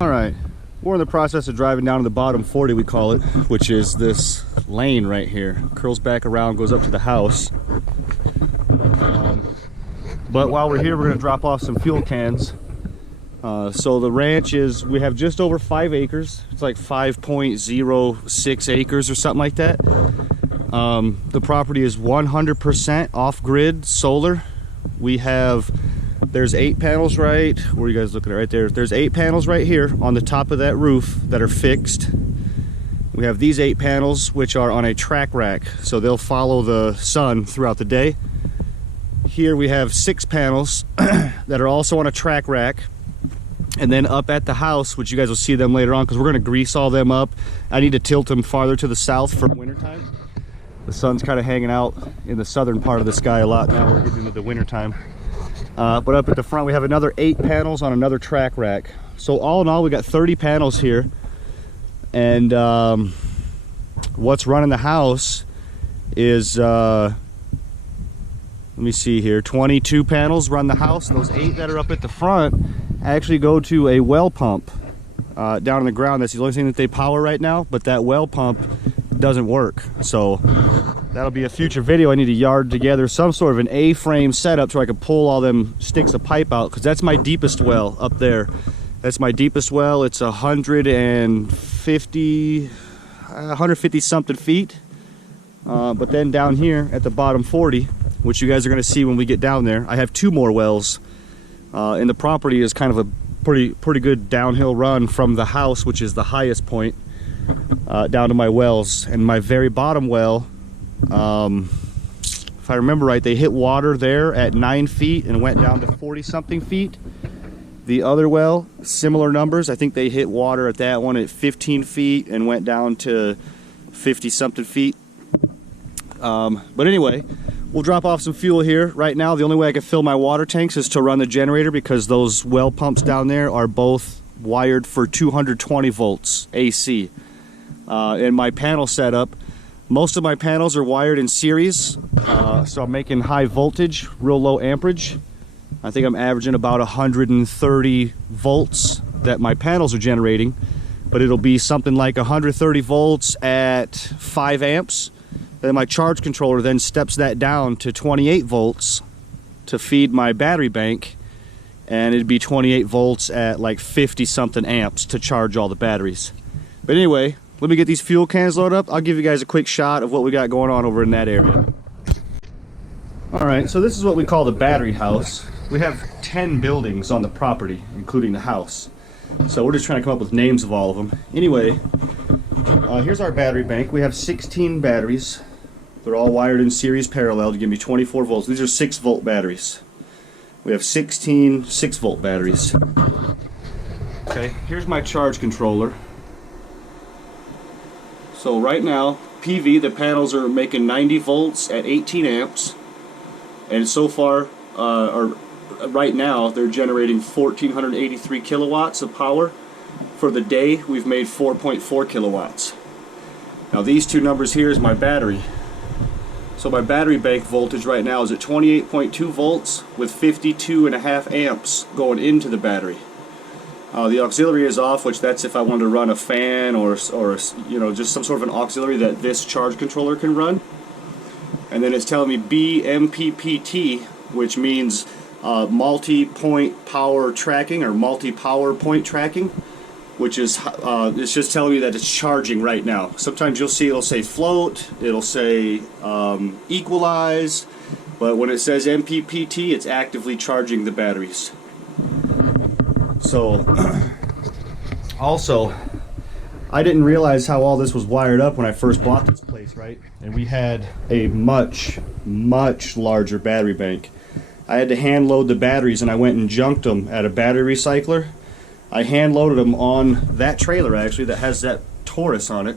All right, we're in the process of driving down to the bottom 40, we call it, which is this lane right here. Curls back around, goes up to the house. But while we're here, we're going to drop off some fuel cans. So the ranch is, we have just over 5 acres. It's like 5.06 acres or something like that. The property is 100% off-grid solar. We have, there's 8 panels right, where are you guys looking at right there? There's 8 panels right here on the top of that roof that are fixed. We have these 8 panels which are on a track rack, so they'll follow the sun throughout the day. Here we have 6 panels that are also on a track rack. And then up at the house, which you guys will see them later on because we're going to grease all them up. I need to tilt them farther to the south for wintertime. The sun's kind of hanging out in the southern part of the sky a lot now. We're getting into the wintertime. But up at the front, we have another 8 panels on another track rack. So all in all, we got 30 panels here. And what's running the house is, let me see here, 22 panels run the house. Those 8 that are up at the front actually go to a well pump down in the ground. That's the only thing that they power right now, but that well pump doesn't work. So that'll be a future video. I need to yard together some sort of an A-frame setup so I can pull all them sticks of pipe out, because that's my deepest well up there. That's my deepest well. It's 150 something feet. But then down here at the bottom 40, which you guys are going to see when we get down there, I have 2 more wells. And the property is kind of a pretty good downhill run from the house, which is the highest point, down to my wells. And my very bottom well, if I remember right, they hit water there at 9 feet and went down to 40 something feet. The other well, similar numbers. I think they hit water at that one at 15 feet and went down to 50 something feet. But anyway, we'll drop off some fuel here. Right now, the only way I can fill my water tanks is to run the generator, because those well pumps down there are both wired for 220 volts AC. And my panel setup, most of my panels are wired in series, so I'm making high voltage, real low amperage. I think I'm averaging about 130 volts that my panels are generating, but it'll be something like 130 volts at 5 amps. Then my charge controller then steps that down to 28 volts to feed my battery bank, and it'd be 28 volts at like 50 something amps to charge all the batteries. But anyway, let me get these fuel cans loaded up. I'll give you guys a quick shot of what we got going on over in that area. Alright, so this is what we call the battery house. We have 10 buildings on the property, including the house. So we're just trying to come up with names of all of them. Anyway, here's our battery bank. We have 16 batteries. They're all wired in series parallel to give me 24 volts. These are 6-volt batteries. We have 16 6-volt batteries. Okay, here's my charge controller. So right now, PV, the panels are making 90 volts at 18 amps. And so far, right now, they're generating 1,483 kilowatts of power. For the day, we've made 4.4 kilowatts. Now these 2 numbers here is my battery. So my battery bank voltage right now is at 28.2 volts with 52.5 amps going into the battery. The auxiliary is off, which that's if I wanted to run a fan or you know, just some sort of an auxiliary that this charge controller can run. And then it's telling me BMPPT, which means multi-point power tracking, or multi-power point tracking, which is it's just telling me that it's charging right now. Sometimes you'll see it'll say float, it'll say equalize, but when it says MPPT, it's actively charging the batteries. So also, I didn't realize how all this was wired up when I first bought this place, right? And we had a much larger battery bank. I had to hand load the batteries, and I went and junked them at a battery recycler. I hand loaded them on that trailer actually that has that Taurus on it.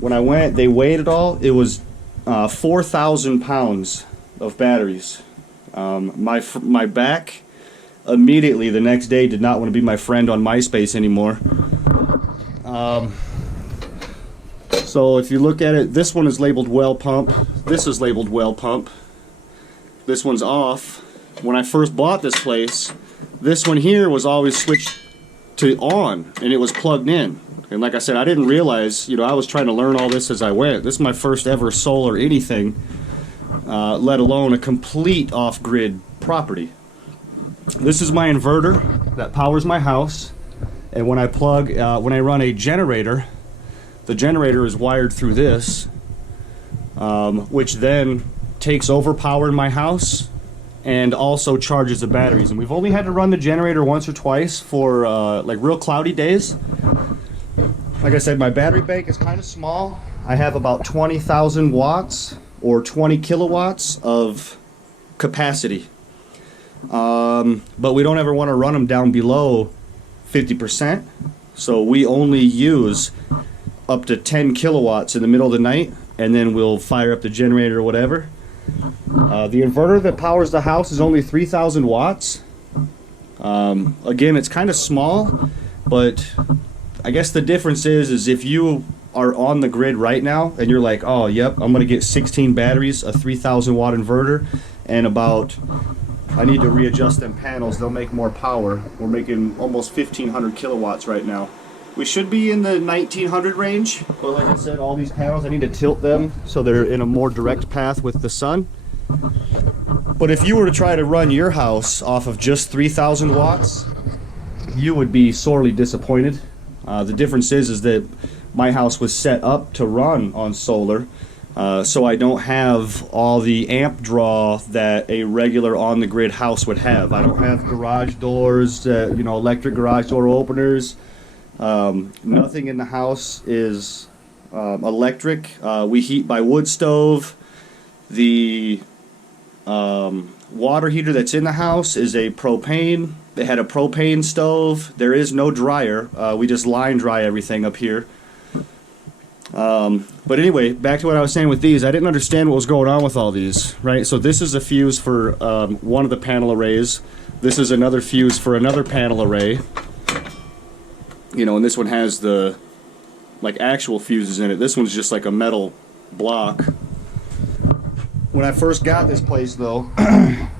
When I went, they weighed it all. It was 4,000 pounds of batteries. My back immediately the next day did not want to be my friend on MySpace anymore. So if you look at it, this one is labeled well pump. This is labeled well pump. This one's off. When I first bought this place, this one here was always switched to on, and it was plugged in. And like I said, I didn't realize, I was trying to learn all this as I went. This is my first ever solar anything, let alone a complete off-grid property. This is my inverter that powers my house, and when I run a generator, the generator is wired through this, which then takes over power in my house and also charges the batteries. And we've only had to run the generator once or twice for like real cloudy days. Like I said, my battery bank is kind of small. I have about 20,000 watts or 20 kilowatts of capacity. But we don't ever want to run them down below 50%. So we only use up to 10 kilowatts in the middle of the night, and then we'll fire up the generator or whatever. The inverter that powers the house is only 3,000 watts. Again, it's kind of small, but I guess the difference is if you are on the grid right now and you're like, oh, yep, I'm going to get 16 batteries, a 3,000 watt inverter, and I need to readjust them panels, they'll make more power. We're making almost 1,500 kilowatts right now. We should be in the 1,900 range, but like I said, all these panels, I need to tilt them so they're in a more direct path with the sun. But if you were to try to run your house off of just 3,000 watts, you would be sorely disappointed. The difference is that my house was set up to run on solar, so I don't have all the amp draw that a regular on-the-grid house would have. I don't have garage doors, electric garage door openers. Nothing in the house is electric. We heat by wood stove. The water heater that's in the house is a propane. They had a propane stove. There is no dryer. We just line dry everything up here. But anyway, back to what I was saying with these. I didn't understand what was going on with all these, right? So this is a fuse for one of the panel arrays. This is another fuse for another panel array. And this one has the actual fuses in it. This one's just like a metal block. When I first got this place, though,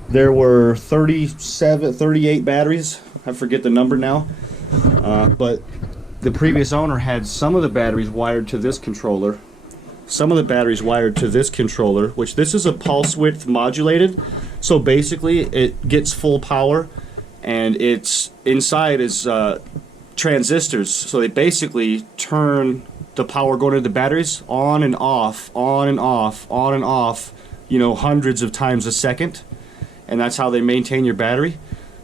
there were 38 batteries. I forget the number now. But the previous owner had some of the batteries wired to this controller, some of the batteries wired to this controller, which this is a pulse width modulated. So basically, it gets full power, and it's inside is transistors. So they basically turn the power going to the batteries on and off, on and off, on and off, hundreds of times a second, and that's how they maintain your battery.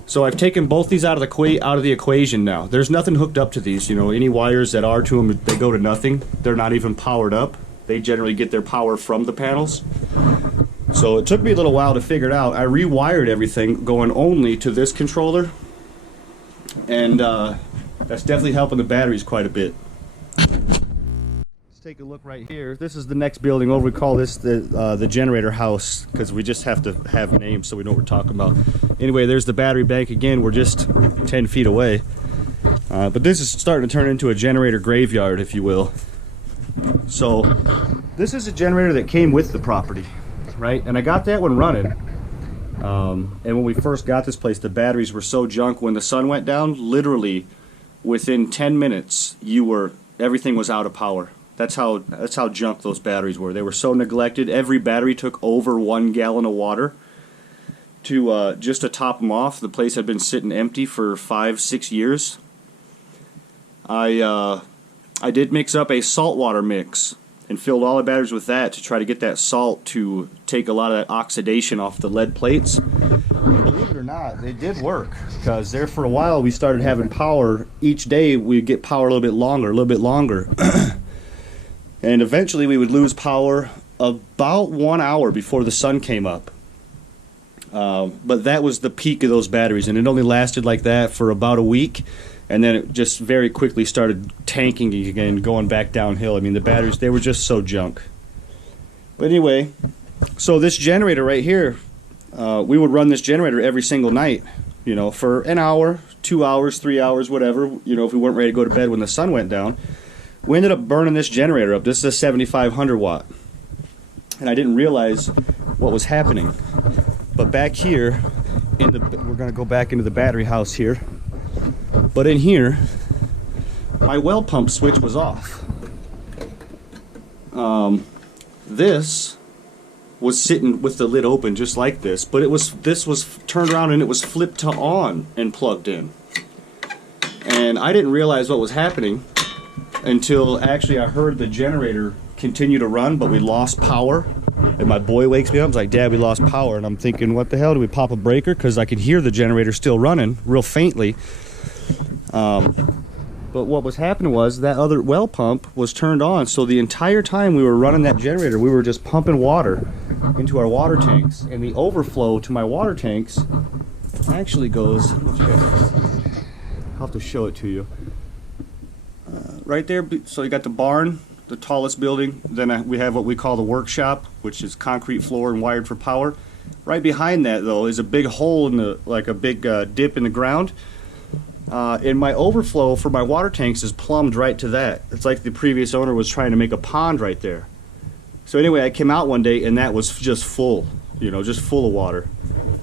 So I've taken both these out of the equation now. There's nothing hooked up to these. Any wires that are to them, they go to nothing. They're not even powered up. They generally get their power from the panels. So it took me a little while to figure it out. I rewired everything going only to this controller, and that's definitely helping the batteries quite a bit. Take a look right here. This is the next building over. We call this the generator house because we just have to have names so we know what we're talking about. Anyway, there's the battery bank again. We're just 10 feet away. But this is starting to turn into a generator graveyard, if you will. So this is a generator that came with the property, right? And I got that one running. And when we first got this place, the batteries were so junk. When the sun went down, literally within 10 minutes, everything was out of power. That's how junk those batteries were. They were so neglected. Every battery took over 1 gallon of water to just to top them off. The place had been sitting empty for 5-6 years. I did mix up a saltwater mix and filled all the batteries with that to try to get that salt to take a lot of that oxidation off the lead plates. And believe it or not, they did work, because there for a while we started having power. Each day we'd get power a little bit longer. And eventually we would lose power about 1 hour before the sun came up. But that was the peak of those batteries, and it only lasted like that for about a week, and then it just very quickly started tanking again, going back downhill. I mean, the batteries, they were just so junk. But anyway, so this generator right here, we would run this generator every single night, for an hour, 2 hours, 3 hours, whatever, if we weren't ready to go to bed when the sun went down. We ended up burning this generator up. This is a 7,500 watt. And I didn't realize what was happening. But back here, we're going to go back into the battery house here. But in here, my well pump switch was off. This was sitting with the lid open just like this, but this was turned around and it was flipped to on and plugged in. And I didn't realize what was happening until actually I heard the generator continue to run, but we lost power. And my boy wakes me up and is like, Dad, we lost power. And I'm thinking, what the hell? Do we pop a breaker? Because I could hear the generator still running real faintly. But what was happening was that other well pump was turned on. So the entire time we were running that generator, we were just pumping water into our water tanks. And the overflow to my water tanks actually goes, I'll have to show it to you. Right there, so you got the barn, the tallest building. Then we have what we call the workshop, which is concrete floor and wired for power. Right behind that, though, is a big hole in the, like a big dip in the ground. And my overflow for my water tanks is plumbed right to that. It's like the previous owner was trying to make a pond right there. So anyway, I came out one day and that was just full, you know, just full of water.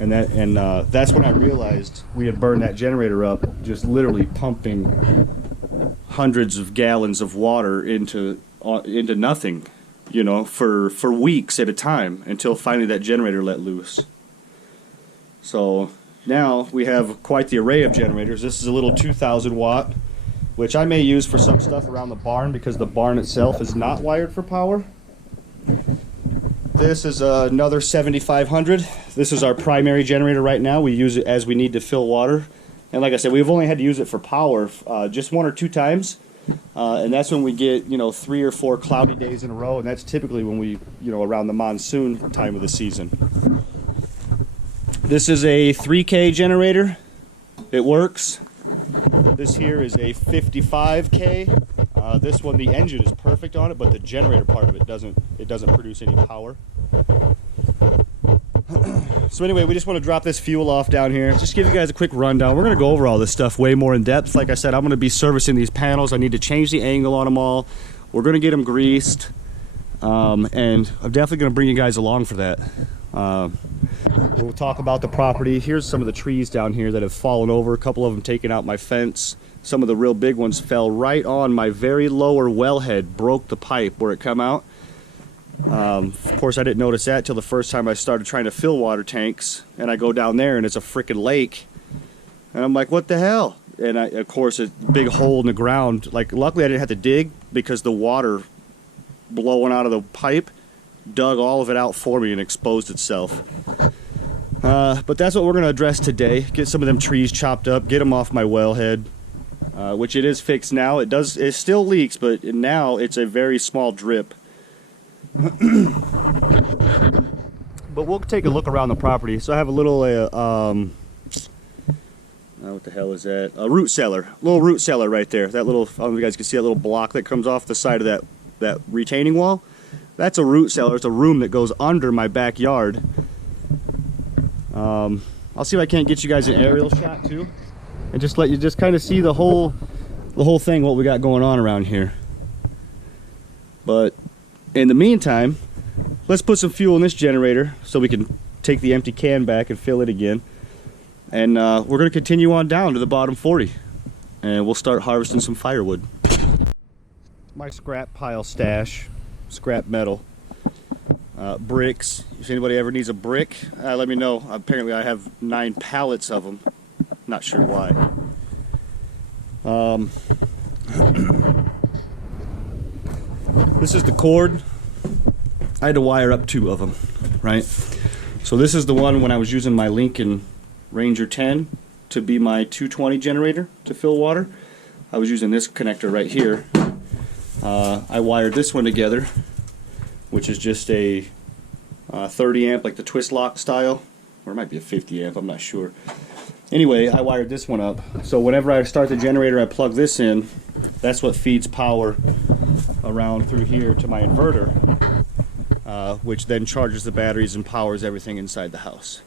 And that's when I realized we had burned that generator up, just literally pumping hundreds of gallons of water into nothing, you know, for weeks at a time until finally that generator let loose. So now we have quite the array of generators. This is a little 2,000 watt, which I may use for some stuff around the barn because the barn itself is not wired for power. This is another 7,500. This is our primary generator right now. We use it as we need to fill water. And like I said, we've only had to use it for power just 1 or 2 times. And that's when we get, you know, 3 or 4 cloudy days in a row. And that's typically when we, you know, around the monsoon time of the season. This is a 3K generator. It works. This here is a 55K. This one, the engine is perfect on it, but the generator part of it doesn't produce any power. So anyway, we just want to drop this fuel off down here. Just give you guys a quick rundown. We're going to go over all this stuff way more in depth. Like I said, I'm going to be servicing these panels. I need to change the angle on them all. We're going to get them greased. And I'm definitely going to bring you guys along for that. We'll talk about the property. Here's some of the trees down here that have fallen over. A couple of them taking out my fence. Some of the real big ones fell right on my very lower wellhead, broke the pipe where it come out. Of course, I didn't notice that till the first time I started trying to fill water tanks, and I go down there and it's a freaking lake, and I'm like, what the hell? And of course, a big hole in the ground. Like, luckily I didn't have to dig because the water blowing out of the pipe dug all of it out for me and exposed itself. But that's what we're going to address today. Get some of them trees chopped up, get them off my wellhead, which it is fixed now. It still leaks, but now it's a very small drip. But we'll take a look around the property. So I have a little what the hell is that? A root cellar. A little root cellar right there. That little, I don't know if you guys can see that little block that comes off the side of that retaining wall. That's a root cellar. It's a room that goes under my backyard. I'll see if I can't get you guys an aerial shot too, and just let you just kind of see the whole thing, what we got going on around here. But in the meantime, let's put some fuel in this generator so we can take the empty can back and fill it again. And we're going to continue on down to the bottom 40. And we'll start harvesting some firewood. My scrap pile stash, scrap metal, bricks. If anybody ever needs a brick, let me know. Apparently I have 9 pallets of them. Not sure why. This is the cord. I had to wire up 2 of them, right? So this is the one when I was using my Lincoln Ranger 10 to be my 220 generator to fill water. I was using this connector right here. I wired this one together, which is just a 30 amp, like the twist lock style, or it might be a 50 amp, I'm not sure. Anyway, I wired this one up. So whenever I start the generator, I plug this in. That's what feeds power around through here to my inverter, which then charges the batteries and powers everything inside the house.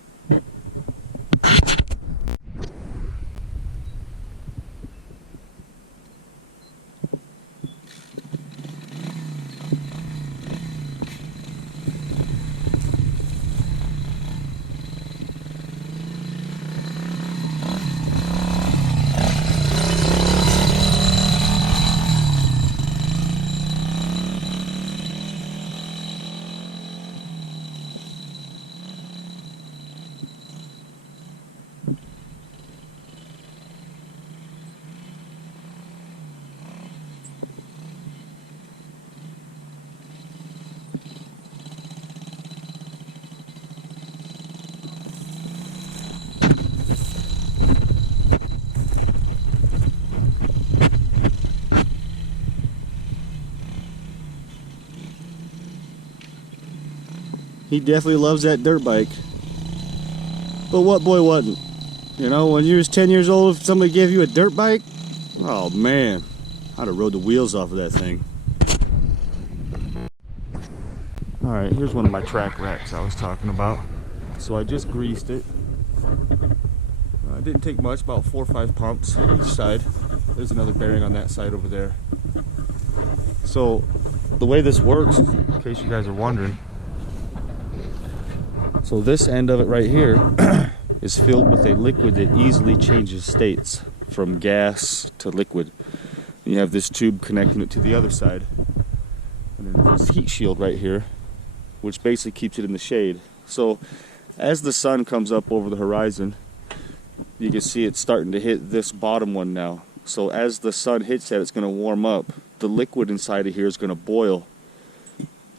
He definitely loves that dirt bike. But what boy wasn't? You know, when you was 10 years old, if somebody gave you a dirt bike, oh man, I'd have rode the wheels off of that thing. Alright, here's one of my track racks I was talking about. So I just greased it. It didn't take much, about 4 or 5 pumps each side. There's another bearing on that side over there. So the way this works, in case you guys are wondering, so this end of it right here is filled with a liquid that easily changes states from gas to liquid. You have this tube connecting it to the other side. And then there's this heat shield right here, which basically keeps it in the shade. So as the sun comes up over the horizon, you can see it's starting to hit this bottom one now. So as the sun hits that, it's going to warm up. The liquid inside of here is going to boil,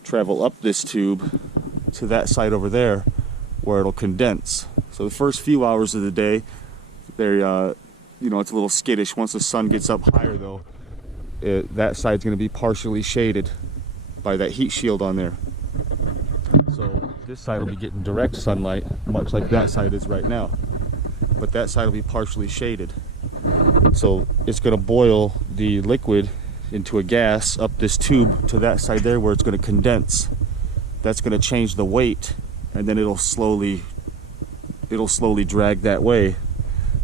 travel up this tube to that side over there where it'll condense. So the first few hours of the day, they're, you know, it's a little skittish. Once the sun gets up higher though, that side's going to be partially shaded by that heat shield on there. So this side will be getting direct sunlight, much like that side is right now. But that side will be partially shaded. So it's going to boil the liquid into a gas up this tube to that side there where it's going to condense. That's going to change the weight, and then it'll slowly drag that way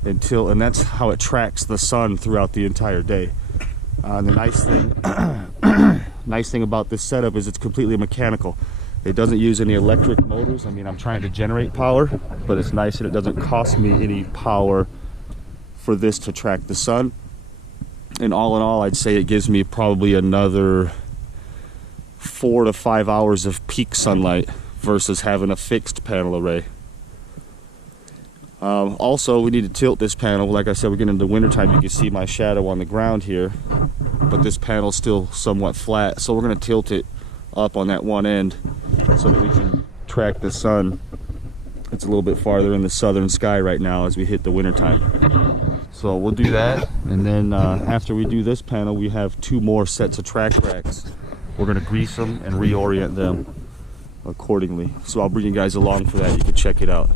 and that's how it tracks the sun throughout the entire day. The nice thing about this setup is it's completely mechanical. It doesn't use any electric motors. I mean, I'm trying to generate power, but it's nice that it doesn't cost me any power for this to track the sun. And all in all, I'd say it gives me probably another 4 to 5 hours of peak sunlight versus having a fixed panel array. Also, we need to tilt this panel. Like I said, we're getting into wintertime. You can see my shadow on the ground here, but this panel's still somewhat flat. So we're going to tilt it up on that one end so that we can track the sun. It's a little bit farther in the southern sky right now as we hit the wintertime. So we'll do that, and then after we do this panel, we have 2 more sets of track racks. We're going to grease them and reorient them accordingly. So I'll bring you guys along for that. You can check it out.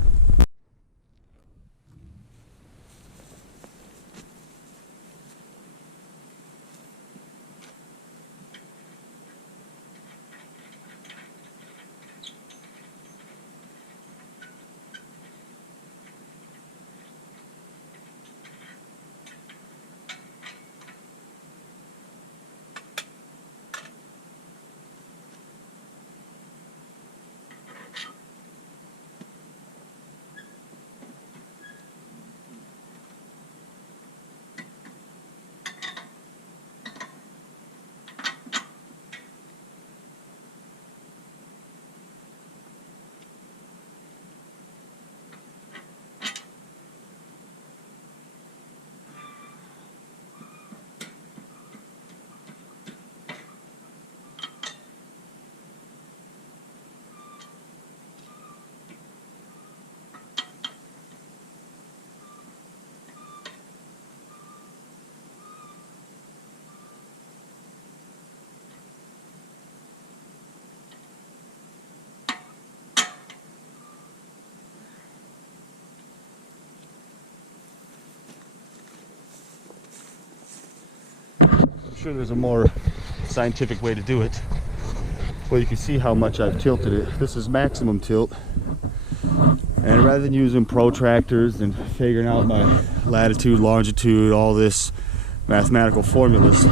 Sure, there's a more scientific way to do it. Well, you can see how much I've tilted it. This is maximum tilt, and rather than using protractors and figuring out my latitude, longitude, all this mathematical formulas,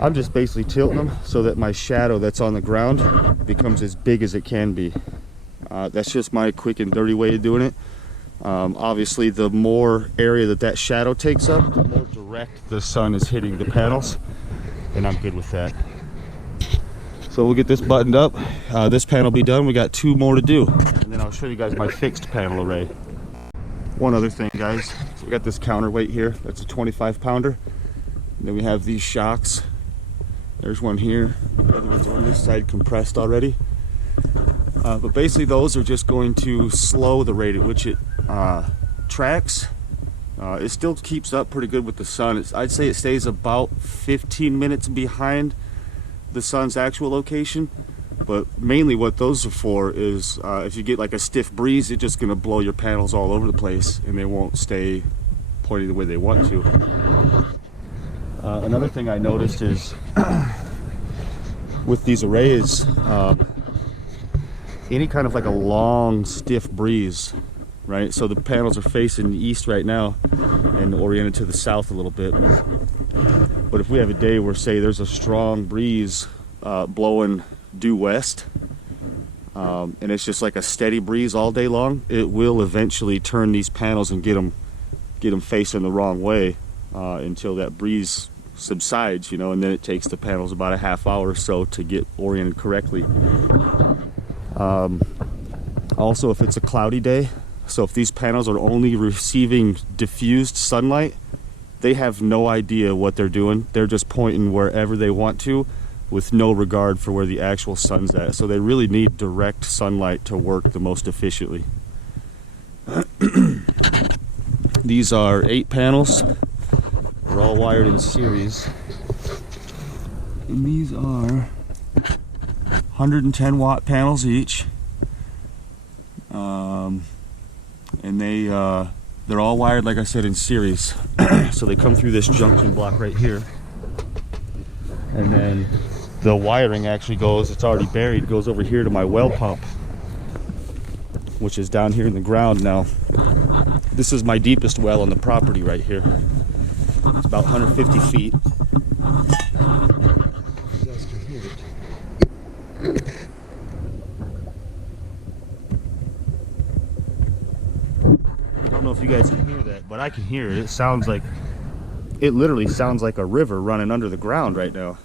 I'm just basically tilting them so that my shadow that's on the ground becomes as big as it can be. That's just my quick and dirty way of doing it. Obviously, the more area that shadow takes up, the more direct the sun is hitting the panels, and I'm good with that. So we'll get this buttoned up. This panel will be done. We got 2 more to do, and then I'll show you guys my fixed panel array. One other thing, guys. So we got this counterweight here. That's a 25 pounder. And then we have these shocks. There's one here. The other one's on this side, compressed already. But basically, those are just going to slow the rate at which it tracks. It still keeps up pretty good with the sun. I'd say it stays about 15 minutes behind the sun's actual location, But mainly what those are for is if you get like a stiff breeze, it's just going to blow your panels all over the place and they won't stay pointing the way they want to. Another thing I noticed is with these arrays, any kind of like a long stiff breeze, right? So the panels are facing east right now and oriented to the south a little bit. But if we have a day where, say, there's a strong breeze blowing due west, and it's just like a steady breeze all day long, it will eventually turn these panels and get them facing the wrong way until that breeze subsides, you know, and then it takes the panels about a half hour or so to get oriented correctly. Also, if it's a cloudy day, so if these panels are only receiving diffused sunlight, they have no idea what they're doing. They're just pointing wherever they want to with no regard for where the actual sun's at. So they really need direct sunlight to work the most efficiently. These are 8 panels. They're all wired in series. And these are 110 watt panels each. And they're all wired, like I said, in series. So they come through this junction block right here. And then the wiring actually goes, it's already buried, goes over here to my well pump, which is down here in the ground now. This is my deepest well on the property right here. It's about 150 feet. I don't know if you guys can hear that, but I can hear it. It literally sounds like a river running under the ground right now.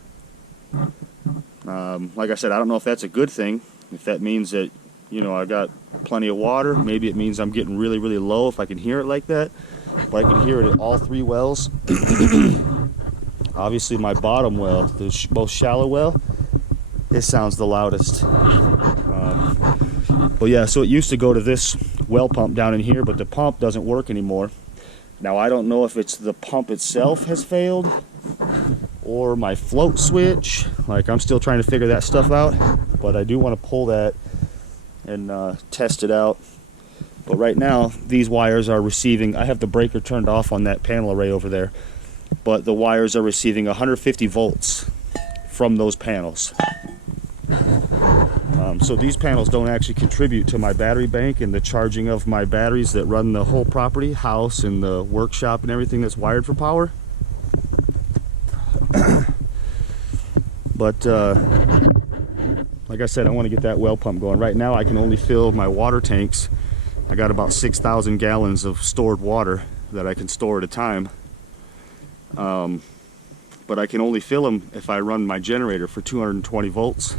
Like I said, I don't know if that's a good thing. If that means that, you know, I got plenty of water. Maybe it means I'm getting really, really low if I can hear it like that. But I can hear it at all 3 wells. Obviously, my bottom well, the most shallow well, it sounds the loudest. But yeah, so it used to go to this well pump down in here, but the pump doesn't work anymore. Now, I don't know if it's the pump itself has failed or my float switch. Like, I'm still trying to figure that stuff out, but I do want to pull that and test it out. But right now, these wires are receiving, I have the breaker turned off on that panel array over there, but the wires are receiving 150 volts from those panels. So these panels don't actually contribute to my battery bank and the charging of my batteries that run the whole property, house and the workshop and everything that's wired for power. But like I said, I want to get that well pump going. Right now I can only fill my water tanks. I got about 6,000 gallons of stored water that I can store at a time. But I can only fill them if I run my generator for 220 volts.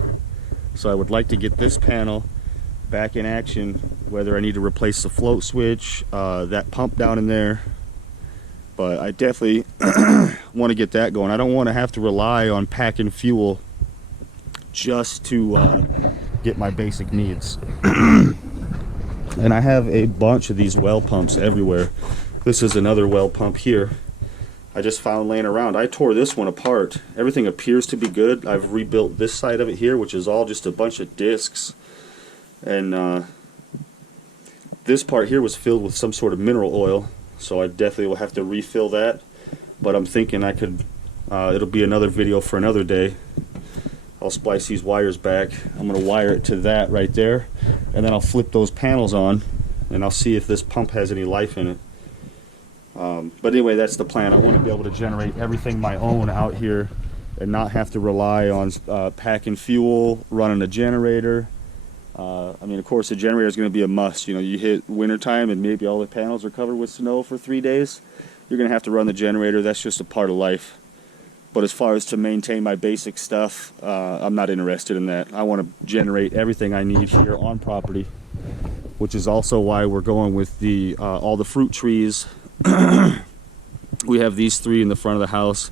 So I would like to get this panel back in action, whether I need to replace the float switch, that pump down in there. But I definitely want to get that going. I don't want to have to rely on packing fuel just to get my basic needs. And I have a bunch of these well pumps everywhere. This is another well pump here I just found laying around. I tore this one apart. Everything appears to be good. I've rebuilt this side of it here, which is all just a bunch of discs. And this part here was filled with some sort of mineral oil, so I definitely will have to refill that. But I'm thinking I could, it'll be another video for another day. I'll splice these wires back. I'm going to wire it to that right there, and then I'll flip those panels on, and I'll see if this pump has any life in it. But anyway, that's the plan. I want to be able to generate everything my own out here and not have to rely on packing fuel, running a generator. I mean, of course, the generator is going to be a must. You know, you hit wintertime and maybe all the panels are covered with snow for 3 days. You're going to have to run the generator. That's just a part of life. But as far as to maintain my basic stuff, I'm not interested in that. I want to generate everything I need here on property, which is also why we're going with the all the fruit trees. We have these 3 in the front of the house.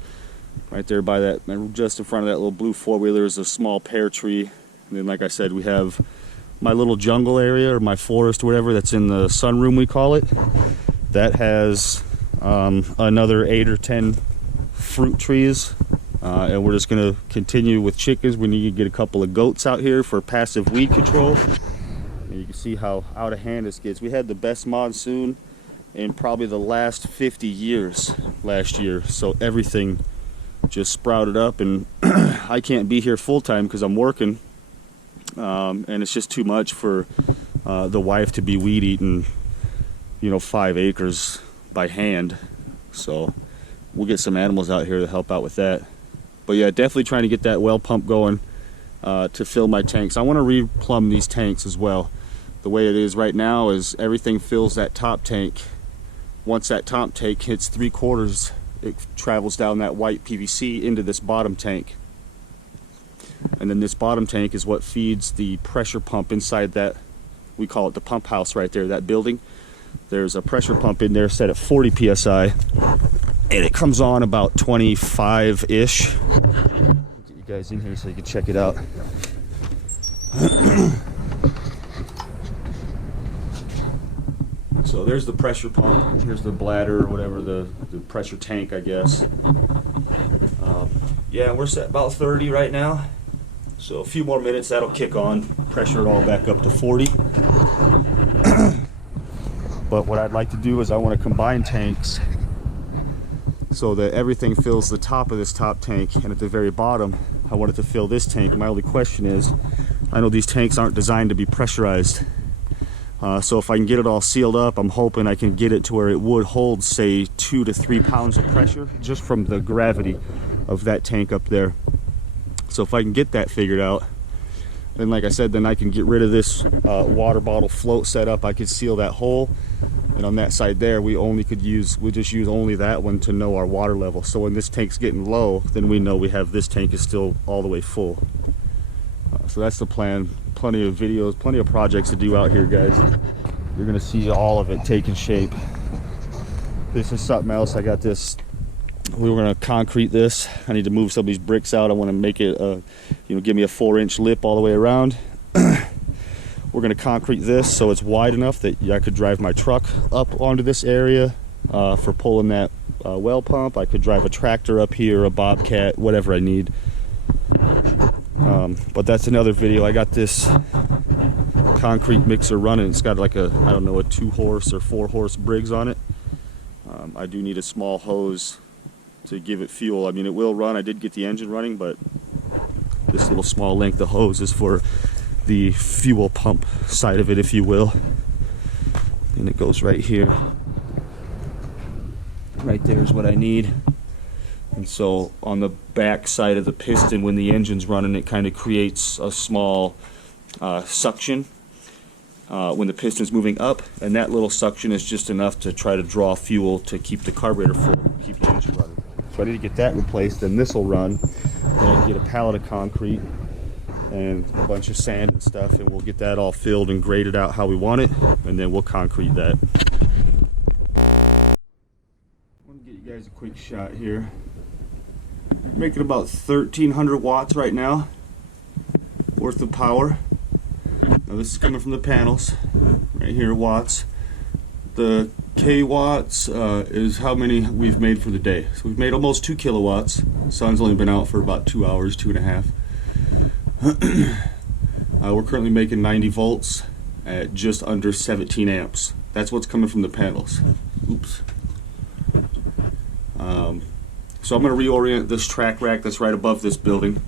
Right there by that, just in front of that little blue 4-wheeler is a small pear tree. And then, like I said, we have my little jungle area, or my forest, or whatever, that's in the sunroom, we call it. That has another 8 or 10 fruit trees And we're just going to continue with chickens. We need to get a couple of goats out here for passive weed control. And you can see how out of hand this gets. We had the best monsoon in probably the last 50 years last year. So everything just sprouted up, and I can't be here full time because I'm working. And it's just too much for the wife to be weed eating, 5 acres by hand. So we'll get some animals out here to help out with that. But yeah, definitely trying to get that well pump going to fill my tanks. I want to replumb these tanks as well. The way it is right now is everything fills that top tank. Once that top tank hits 3/4, it travels down that white PVC into this bottom tank. And then this bottom tank is what feeds the pressure pump inside that, we call it the pump house right there, that building. There's a pressure pump in there set at 40 psi, and it comes on about 25-ish. Get you guys in here so you can check it out. So there's the pressure pump. Here's the bladder, or whatever, the pressure tank, I guess. Yeah, we're set about 30 right now. So a few more minutes, that'll kick on, pressure it all back up to 40. But what I'd like to do is I want to combine tanks so that everything fills the top of this top tank, and at the very bottom I want it to fill this tank. My only question is, I know these tanks aren't designed to be pressurized, so if I can get it all sealed up, I'm hoping I can get it to where it would hold, say, 2 to 3 pounds of pressure just from the gravity of that tank up there. So if I can get that figured out, then like I said, then I can get rid of this water bottle float setup. I could seal that hole, and on that side there we just use only that one to know our water level. So when this tank's getting low, then we know we have this tank is still all the way full. So that's the plan. Plenty of videos, plenty of projects to do out here, guys. You're gonna see all of it taking shape. This is something else. I got this. We were gonna concrete this. I need to move some of these bricks out. I want to make it, give me a 4-inch lip all the way around. We're gonna concrete this so it's wide enough that I could drive my truck up onto this area for pulling that well pump. I could drive a tractor up here, a bobcat, whatever I need. But that's another video. I got this concrete mixer running. It's got like a 2-horse or 4-horse Briggs on it. I do need a small hose to give it fuel. I mean, it will run. I did get the engine running, but this little small length of hose is for the fuel pump side of it, if you will. And it goes right here. Right there is what I need. And so on the back side of the piston, when the engine's running, it kind of creates a small suction when the piston's moving up, and that little suction is just enough to try to draw fuel to keep the carburetor full, keep the engine running. So I need to get that replaced, then this will run. Then I can get a pallet of concrete and a bunch of sand and stuff, and we'll get that all filled and graded out how we want it, and then we'll concrete that. I want to get you guys a quick shot here. Making about 1,300 watts right now worth of power. Now this is coming from the panels right here, watts. The K-watts is how many we've made for the day. So we've made almost 2 kilowatts. The sun's only been out for about 2 hours, 2.5. We're currently making 90 volts at just under 17 amps. That's what's coming from the panels. Oops. So I'm going to reorient this track rack that's right above this building,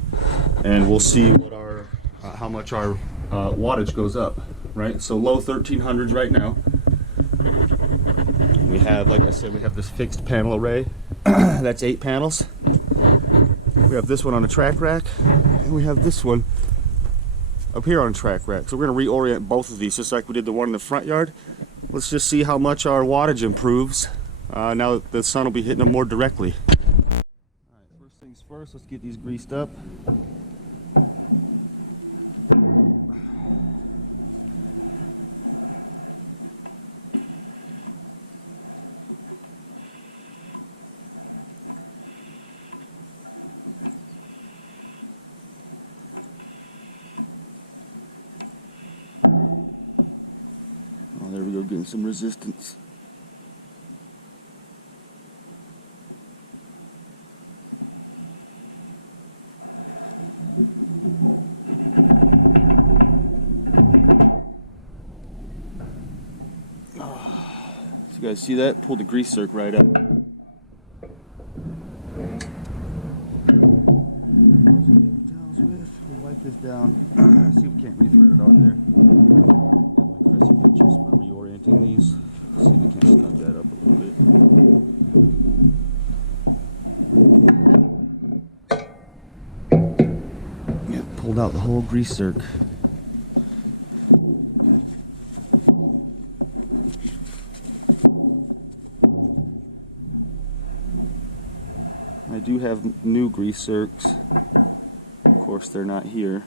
and we'll see what our how much our wattage goes up. Right, so low 1300s right now. We have, like I said, we have this fixed panel array. That's 8 panels. We have this one on a track rack, and we have this one up here on a track rack. So we're going to reorient both of these just like we did the one in the front yard. Let's just see how much our wattage improves now that the sun will be hitting them more directly. Alright, first things first, let's get these greased up. There we go, getting some resistance. You guys see that? Pulled the grease circ right up. We'll wipe this down. See if we can't rethread it on there. Got my crescent wrenches for reorienting these. See if we can't snug that up a little bit. Yeah, pulled out the whole grease circ. I do have new grease circs. Of course, they're not here.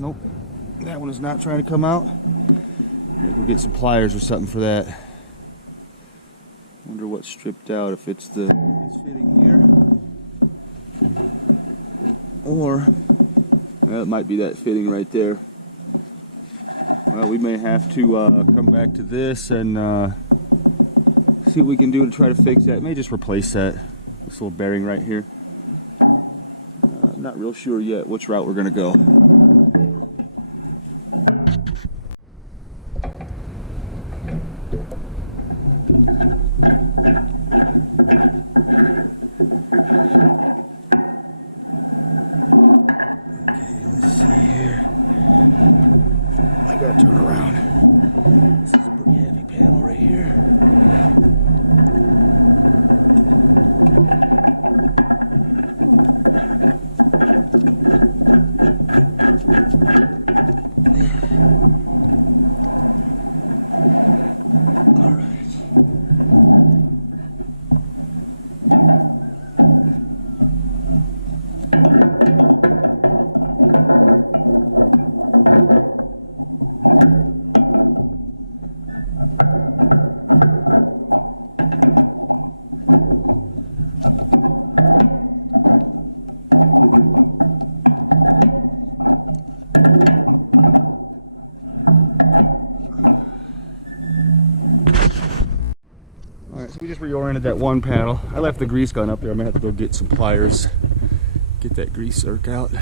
Nope, that one is not trying to come out. Maybe we'll get some pliers or something for that. Wonder what's stripped out, if it's this fitting here, or well, it might be that fitting right there. Well, we may have to come back to this and see what we can do to try to fix that. May just replace that, this little bearing right here. Not real sure yet which route we're gonna go. I gotta turn around. This is a pretty heavy panel right here. All right. Alright, so we just reoriented that one panel. I left the grease gun up there. I'm gonna have to go get some pliers, get that grease circ out.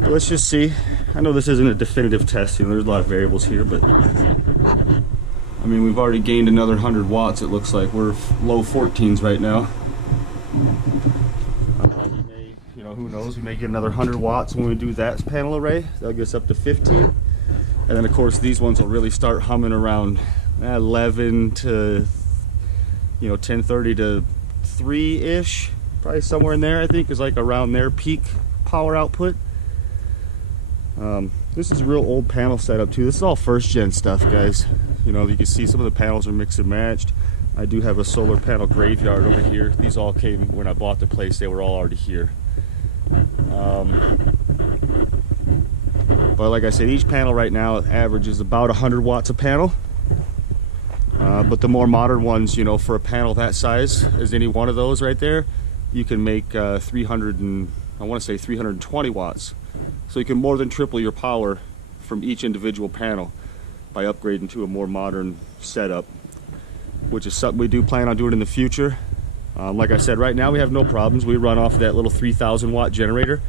But let's just see. I know this isn't a definitive test, you know, there's a lot of variables here, but I mean, we've already gained another 100 watts, it looks like. We're low 14s right now. We may, you know, who knows, we may get another 100 watts when we do that panel array. That'll get us up to 15. And then, of course, these ones will really start humming around 11 to, you know, 10:30 to 3-ish. Probably somewhere in there, I think, is like around their peak power output. This is a real old panel setup, too. This is all first-gen stuff, guys. You know, you can see some of the panels are mixed and matched. I do have a solar panel graveyard over here. These all came when I bought the place. They were all already here. But like I said, each panel right now averages about 100 watts a panel. But the more modern ones, you know, for a panel that size, as any one of those right there, you can make 320 watts. So you can more than triple your power from each individual panel by upgrading to a more modern setup, which is something we do plan on doing in the future. Like I said, right now we have no problems. We run off of that little 3,000 watt generator,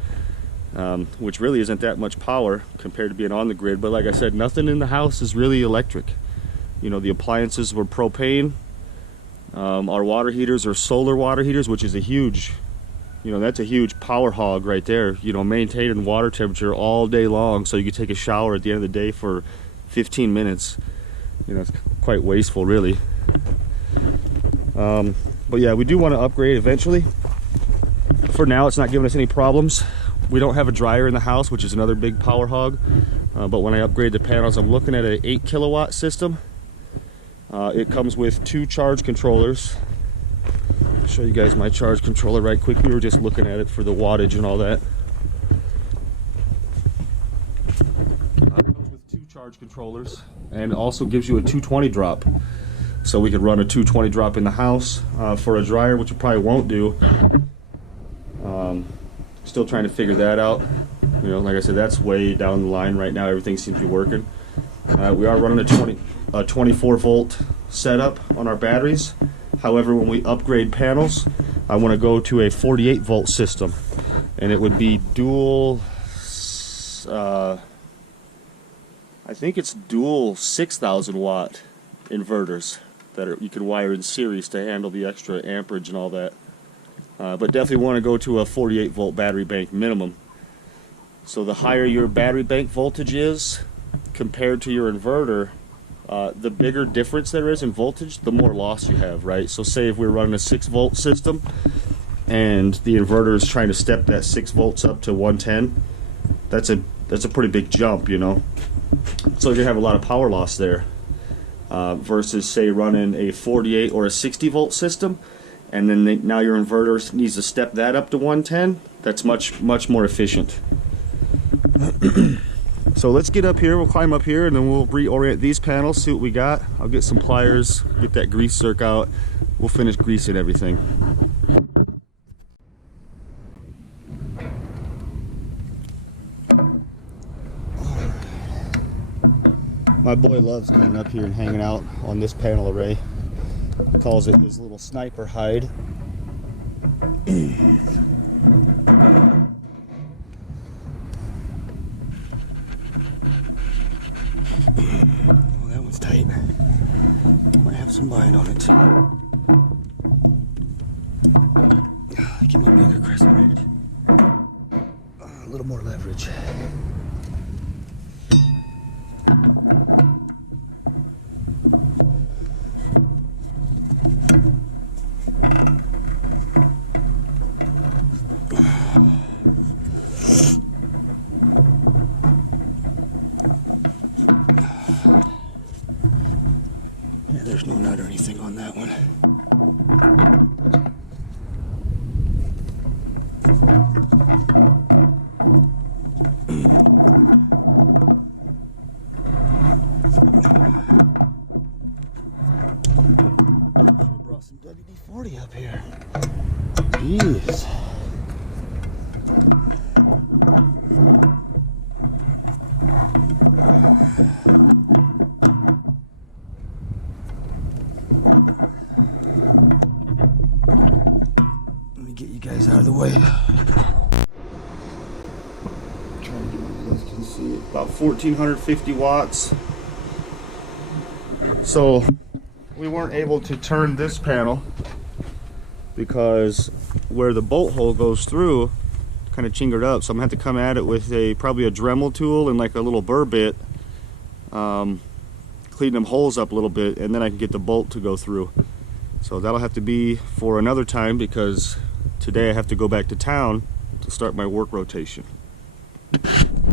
which really isn't that much power compared to being on the grid. But like I said, nothing in the house is really electric. You know, the appliances were propane. Our water heaters are solar water heaters, which is a huge, you know, that's a huge power hog right there. You know, maintaining water temperature all day long so you can take a shower at the end of the day for 15 minutes. You know, it's quite wasteful, really. But yeah, we do want to upgrade eventually. For now, it's not giving us any problems. We don't have a dryer in the house, which is another big power hog. But when I upgrade the panels, I'm looking at an 8 kilowatt system. It comes with 2 charge controllers. I'll show you guys my charge controller right quick. We were just looking at it for the wattage and all that. It comes with 2 charge controllers and also gives you a 220 drop. So we could run a 220 drop in the house for a dryer, which we probably won't do. still trying to figure that out. You know, like I said, that's way down the line right now. Everything seems to be working. We are running a 24 volt setup on our batteries. However, when we upgrade panels, I want to go to a 48 volt system, and it would be dual. I think it's dual 6,000 watt inverters that you can wire in series to handle the extra amperage and all that. But definitely want to go to a 48 volt battery bank minimum. So the higher your battery bank voltage is compared to your inverter, the bigger difference there is in voltage, the more loss you have, right? So say if we're running a 6 volt system and the inverter is trying to step that 6 volts up to 110, that's a pretty big jump, you know. So you have a lot of power loss there. Versus say running a 48 or a 60 volt system, and then now your inverter needs to step that up to 110. That's much more efficient. So let's get up here, we'll climb up here, and then we'll reorient these panels, see what we got. I'll get some pliers, get that grease zerk out. We'll finish greasing everything. My boy loves coming up here and hanging out on this panel array. He calls it his little sniper hide. Oh, that one's tight. Might have some bind on it. Get my bigger crescent wrench. A little more leverage. Yeah, there's no nut or anything on that one. Should've brought some WD-40 up here. Jeez. Let me get you guys out of the way. Trying to get you guys can see it. About 1450 watts. So we weren't able to turn this panel because where the bolt hole goes through kind of chingered up, so I'm gonna have to come at it with probably a Dremel tool and like a little burr bit, clean them holes up a little bit, and then I can get the bolt to go through. So that'll have to be for another time, because today I have to go back to town to start my work rotation.